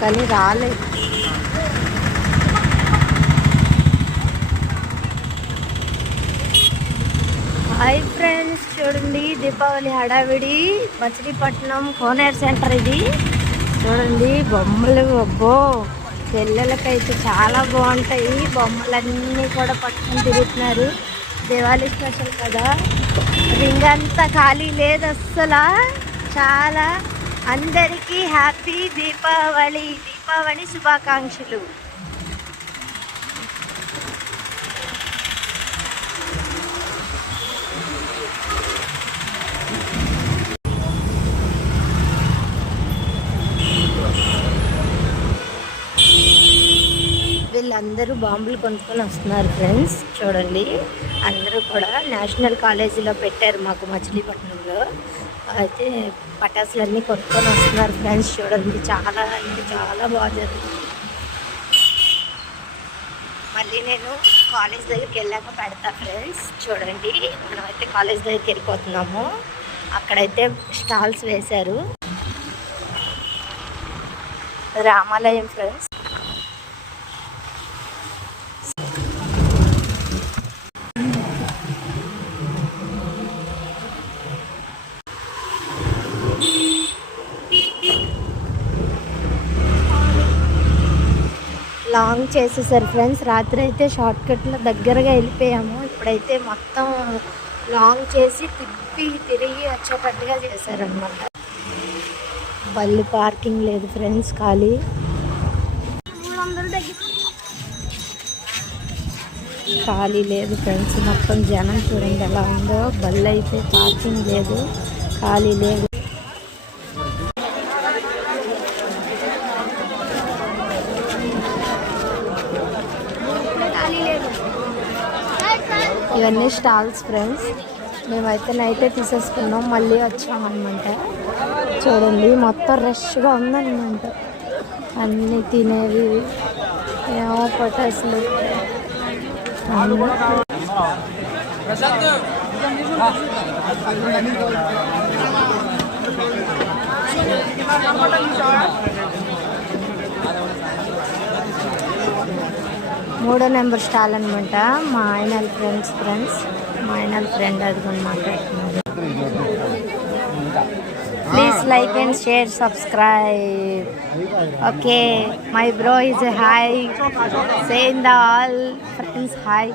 కానీ రాలేదు. Hi friends, చూడండి దీపావళి హడావిడి మచిలీపట్నం కోనేరు సెంటర్. ఇది చూడండి బొమ్మలు, అబ్బో పిల్లలకైతే చాలా బాగుంటాయి. బొమ్మలన్నీ కూడా పట్టుకొని తిరుగుతున్నారు. దివాళీ స్పెషల్ కదా, రింగ్ అంతా ఖాళీ లేదు అస్సలు. చాలా అందరికీ హ్యాపీ దీపావళి శుభాకాంక్షలు. వీళ్ళందరూ బాంబులు కొనుక్కొని వస్తున్నారు ఫ్రెండ్స్. చూడండి అందరూ కూడా నేషనల్ కాలేజీలో పెట్టారు మాకు మచిలీపట్నంలో. అయితే పటాసులన్నీ కొనుక్కొని వస్తున్నారు ఫ్రెండ్స్. చూడండి చాలా అంటే చాలా బాగా జరుగుతుంది. మళ్ళీ నేను కాలేజ్ దగ్గరికి వెళ్ళాక పెడతా ఫ్రెండ్స్. చూడండి మనమైతే కాలేజ్ దగ్గరికి వెళ్ళిపోతున్నాము. అక్కడైతే స్టాల్స్ వేశారు. రామాలయం ఫ్రెండ్స్. లాంగ్ చేసేసారు ఫ్రెండ్స్. రాత్రి అయితే షార్ట్ కట్లో దగ్గరగా వెళ్ళిపోయాము. ఇప్పుడైతే మొత్తం లాంగ్ చేసి తిరిగి వచ్చేటట్టుగా చేశారనమాట. బళ్ళు పార్కింగ్ లేదు ఫ్రెండ్స్, ఖాళీ. ఖాళీ లేదు ఫ్రెండ్స్, మొత్తం జనం చూడండి ఎలా ఉందో. బళ్ళు అయితే పార్కింగ్ లేదు, ఖాళీ లేదు. ఇవన్నీ స్టాల్స్ ఫ్రెండ్స్. మేమైతే నైటే తీసేసుకున్నాం, మళ్ళీ వచ్చామన్నమాట. చూడండి మొత్తం రష్గా ఉందన్నమాట. అన్నీ తినేవి, ఏమో పొటాసులు. మూడో నెంబర్ స్టాల్ అనమాట. మా ఆయన ఫ్రెండ్స్ మా ఆయన ఫ్రెండ్ అదిగొని మాట్లాడుతున్నారు. Please like and share, subscribe. Okay, my bro is hi, saying the all friends hi.